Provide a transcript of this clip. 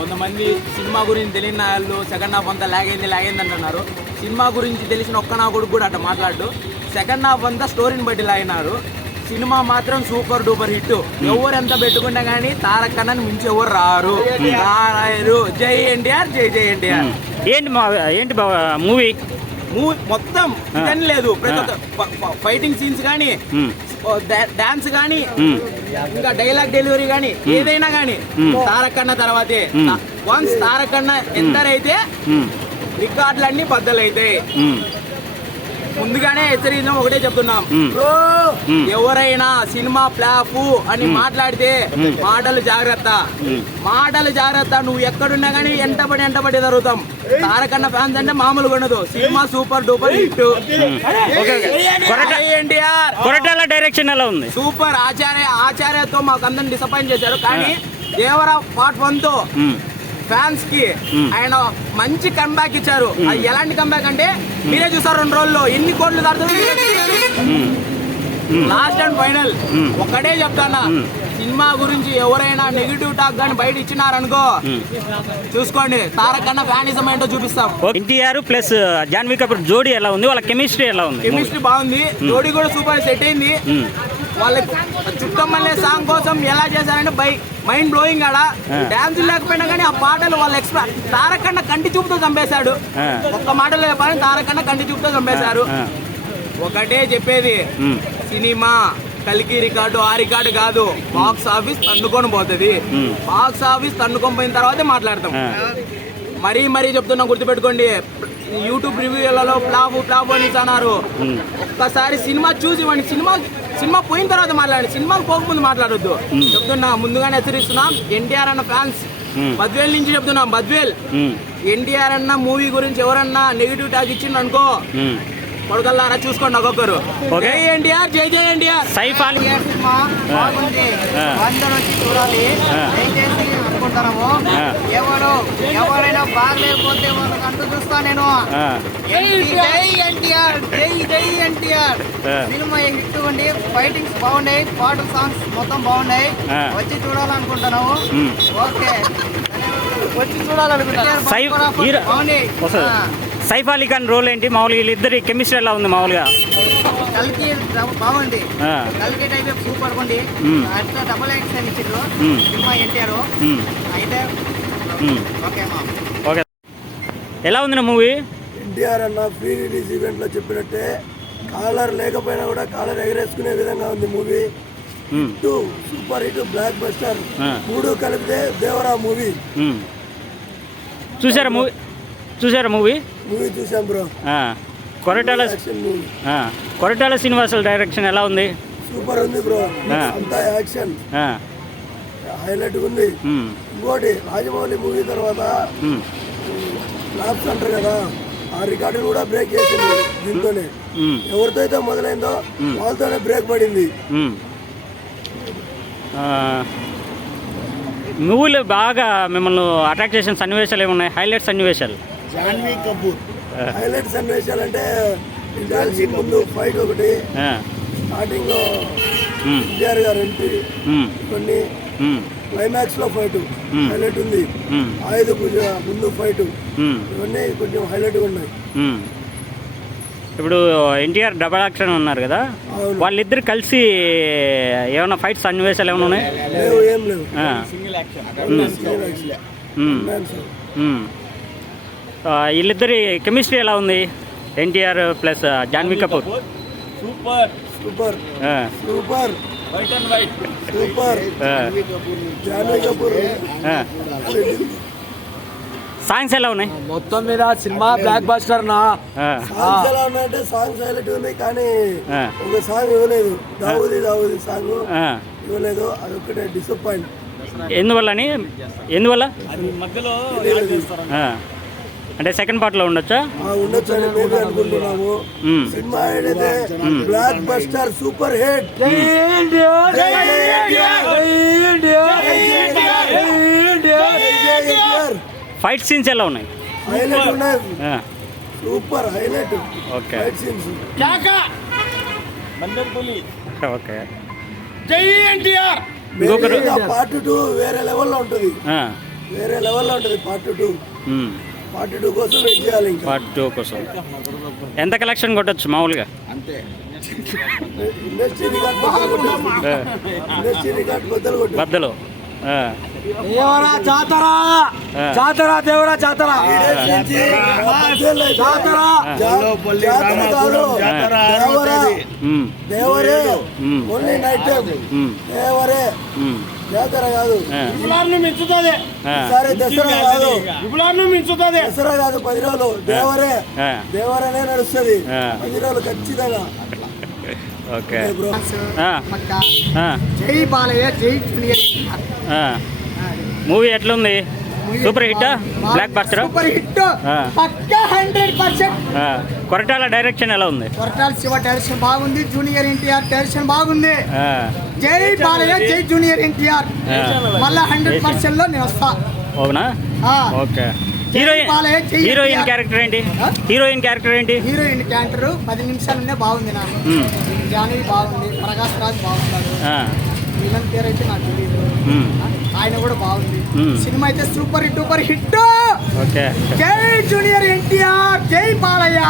కొంతమంది సినిమా గురించి తెలియని వాళ్ళు సెకండ్ హాఫ్ అంతా లాగైంది అంటున్నారు. సినిమా గురించి తెలిసిన ఒక్క నా కొడుకు కూడా అట్లా మాట్లాడు. సెకండ్ హాఫ్ అంతా స్టోరీని బట్టి లాగినారు. సినిమా మాత్రం సూపర్ డూపర్ హిట్. ఎవరు ఎంత పెట్టుకున్నా కానీ తారక్ అన్నని మించి ఎవరు రారు. జై ఎన్టీఆర్, జై జై ఎన్టీఆర్. ఏంటి మూవీ మొత్తం ఇదని లేదు. ప్రతి ఒక్క ఫైటింగ్ సీన్స్ కానీ, డాన్స్ కానీ, ఇంకా డైలాగ్ డెలివరీ కానీ, ఏదైనా కానీ తారక్ అన్న తర్వాతే. వన్స్ తారక్ అన్న ఎంటర్ అయితే రికార్డులన్నీ బద్దలైతాయి. ముందుగానే హెచ్చరించడం ఒకటే చెప్తున్నాం, ఎవరైనా సినిమా ఫ్లాప్ అని మాట్లాడితే మాటలు జాగ్రత్త. నువ్వు ఎక్కడున్నా కానీ ఎంటబడి జరుగుతాం. తారకన్న ఫ్యాన్స్ అంటే మామూలుగా ఉండదు. Cinema super duper hit. Koratala direction ఎలా ఉంది? సూపర్. ఆచార్యతో మాకు అందరిని డిసప్పాయింట్ చేశారు. కానీ దేవరా పార్ట్ 1 తో ఫ్యాన్స్ కి ఆయన మంచి కంబ్యాక్ ఇచ్చారు. అది ఎలాంటి కంబ్యాక్ అంటే మీరే చూసారు 2 రోజుల్లో ఎన్ని కోట్లు దాడుతుంది. లాస్ట్ అండ్ ఫైనల్ ఒకటే చెప్తానా, సినిమా గురించి ఎవరైనా నెగిటివ్ టాక్ కానీ బయట ఇచ్చినారనుకో చూసుకోండి. తారక్ అన్న ఫ్యానిజం ఏంటో చూపిస్తాం. ఎన్టీఆర్ ప్లస్ జాన్వీ కపూర్ జోడీ ఎలా ఉంది? వాళ్ళ కెమిస్ట్రీ ఎలా ఉంది? కెమిస్ట్రీ బాగుంది. జోడీ కూడా సూపర్ సెట్ అయింది. వాళ్ళకి చుట్టమల్లే సాంగ్ కోసం ఎలా చేశారంటే మైండ్ బ్లోయింగ్. ఆడ డాన్స్ లేకపోయినా కానీ ఆ పాటలు వాళ్ళ తారక్ అన్న కంటి చూపుతో చంపేశాడు. ఒక్క మాటలో చెప్పాలని తారక్ అన్న కంటి చూపుతో చంపేశారు. ఒకటే చెప్పేది, సినిమా కలికి రికార్డు ఆ రికార్డు కాదు, బాక్స్ ఆఫీస్ తన్నుకొని పోతుంది. బాక్స్ ఆఫీస్ తన్నుకొని పోయిన తర్వాతే మాట్లాడతాం. మరీ చెప్తున్నా, గుర్తుపెట్టుకోండి. యూట్యూబ్ రివ్యూలలో ఫ్లాప్ అని అన్నారు. ఒక్కసారి సినిమా చూసి ఇవ్వండి. సినిమా పోయిన తర్వాత మాట్లాడండి. సినిమాకి పోకముందు మాట్లాడొద్దు. చెప్తున్నా, ముందుగానే హెచ్చరిస్తున్నాం. ఎన్టీఆర్ అన్న ఫ్యాన్స్ బద్వేల్ నుంచి చెప్తున్నాం. బద్వేల్ ఎన్టీఆర్ అన్న మూవీ గురించి ఎవరన్నా నెగిటివ్ టాక్ ఇచ్చిండు అనుకో, కొడుకల్లారా చూసుకోండి ఒక్కొక్కరు. జై ఎన్టీఆర్, జై జై ఎన్టీఆర్. సైఫ్ అలీ సినిమా బాగుంది, అందరూ వచ్చి చూడాలి. దయచేసి అనుకుంటాము, ఎవరైనా బాగలేకపోతే వాళ్ళకంటూ చూస్తా నేను. జై ఎన్టీఆర్, జై జై ఎన్టీఆర్. సినిమా హిట్ ఉంది, ఫైటింగ్స్ బాగున్నాయి, పాటలు సాంగ్స్ మొత్తం బాగున్నాయి. వచ్చి చూడాలనుకుంటున్నాము. ఓకే, వచ్చి చూడాలనుకుంటున్నాను. సైఫ్ అలీ ఖాన్ రోల్ ఏంటి? మామూలుగా వీళ్ళిద్దరి కెమిస్ట్రీ ఎలా ఉంది? మామూలుగా కల్కి బాగుంది. కల్కి టైప్ సూపర్ ఉంది. అట్లా డబుల్ యాక్షన్ ఇచ్చిండ్రు సినిమా ఎన్టీఆర్ అయితే. ఓకే, ఎలా ఉంది నా మూవీ? ఎన్టీఆర్ అన్న ఫ్రీ రిలీజ్ ఈవెంట్ లో చెప్పినట్టే కాలర్ లేకపోయినా కూడా కాలర్ ఎగరేసుకునే విధంగా ఉంది movie. Hit, super hit, block buster 3 కలిపితే దేవరా మూవీ. చూసారా మూవీ? మూవీ చూసాం బ్రో. కొరటాల శ్రీనివాసుల డైరెక్షన్ ఎలా ఉంది? సూపర్ ఉంది బ్రో. అంతా యాక్షన్ హైలైట్ ఉంది. ఇంకోటి, రాజమౌళి మూవీ తర్వాత ఫ్లాప్స్ అంటారు కదా, ఆ రికార్డును కూడా బ్రేక్ చేసింది దీంతోనే. ఎవరితో అయితే మొదలైందో వాళ్ళతోనే బ్రేక్ పడింది. మూవీలో బాగా మిమ్మల్ని అట్రాక్ట్ చేసిన సన్నివేశాలు ఏమున్నాయి? హైలైట్ సన్నివేశాలు? జాన్వీ కపూర్ హైలైట్ సన్నివేశాలు అంటే ఇండియాల్సి ముందు ఫైట్ ఒకటి, స్టార్టింగ్ లో ఎన్టీఆర్ గారు ఎంట్రీ, కొన్ని క్లైమాక్స్ లో ఫైట్ హైలైట్ ఉంది. ఆయుధ పూజ ముందు ఫైట్, ఇవన్నీ కొంచెం హైలైట్ గా ఉన్నాయి. ఇప్పుడు ఎన్టీఆర్ డబల్ యాక్షన్ ఉన్నారు కదా, వాళ్ళిద్దరు కలిసి ఏమైనా ఫైట్ సన్నివేశాలు ఏమైనా ఉన్నాయి? లేవు, ఏం లేవు. వీళ్ళిద్దరి కెమిస్ట్రీ ఎలా ఉంది? NTR plus Janhvi Kapoor. Super super super white and white super. Janhvi Kapoor. Songs ఎలా ఉన్నాయి? మొత్తం మీద సినిమా బ్లాక్ బస్టర్ నా. సాంగ్స్ ఎలా ఉన్నాయంటే సాంగ్స్ హైలైట్ ఉన్నాయి, కానీ ఒక సాంగ్ ఇవ్వలేదు. దావుది సాంగ్ ఇవ్వలేదు, అదొక్కటే డిసప్పాయింట్. ఎందువల్ల మధ్యలో అంటే సెకండ్ పార్ట్ లో ఉండొచ్చా? ఉండొచ్చు అని మేము అనుకుంటున్నాము. సినిమా అయితే block buster super hit. Fight scenes ఎలా ఉన్నాయి? హైలైట్ ఉన్నాయి, super highlight. Okay, fight scenes. Okay. జై ఎన్టీఆర్. పార్ట్ 2 వేరే లెవెల్లో ఉంటుంది. వేరే లెవెల్లో ఉంటుంది. పార్ట్ 2 కోసం వెయిట్ చేయాలి. ఇంకా పార్ట్ 2 కోసం ఎంత కలెక్షన్ కొట్టచ్చు మామూలుగా? ఇండస్ట్రీ రికార్డ్ బద్దలు కొట్టు. బద్దలు దేవరా జాతర జాతర దేవరా జాతర దేవరే ఓన్లీ నైట్ టైం. దేవరే జాతర కాదు. మించుతుంది సరే దసరా కాదు. మించుతుంది దసరా కాదు. 10 రోజులు దేవరే దేవరనే నడుస్తుంది. 10 రోజులు ఖచ్చితంగా. ఓకే. జై బాలయ్య జై జూనియర్ మూవీ ఎట్లుంది? Super hit, blockbuster, super hit పక్కా 100%. కొరటాల డైరెక్షన్ ఎలా ఉంది? కొరటాల శివ డైరెక్షన్ బాగుంది. జూనియర్ ఎన్టీఆర్ డైరెక్షన్ బాగుంది. జై బాలయ్య జై జూనియర్ ఎన్టీఆర్. మళ్ళా 100% లో నేను వస్తా. అవునా? ఓకే. హీరోయిన్ క్యారెక్టర్ ఏంటి? హీరోయిన్ క్యారెక్టర్ 10 నిమిషాలునే బాగుంది. నాకు జానవి బాగుంది. ప్రకాష్ రాజ్ బాగున్నాడు. విలన్ పేరు అయితే నాకు తెలియదు. ఆయన కూడా బాగుంది. సినిమా అయితే సూపర్ హిట్. జై జూనియర్ ఎన్టీఆర్ జై బాలయ్య.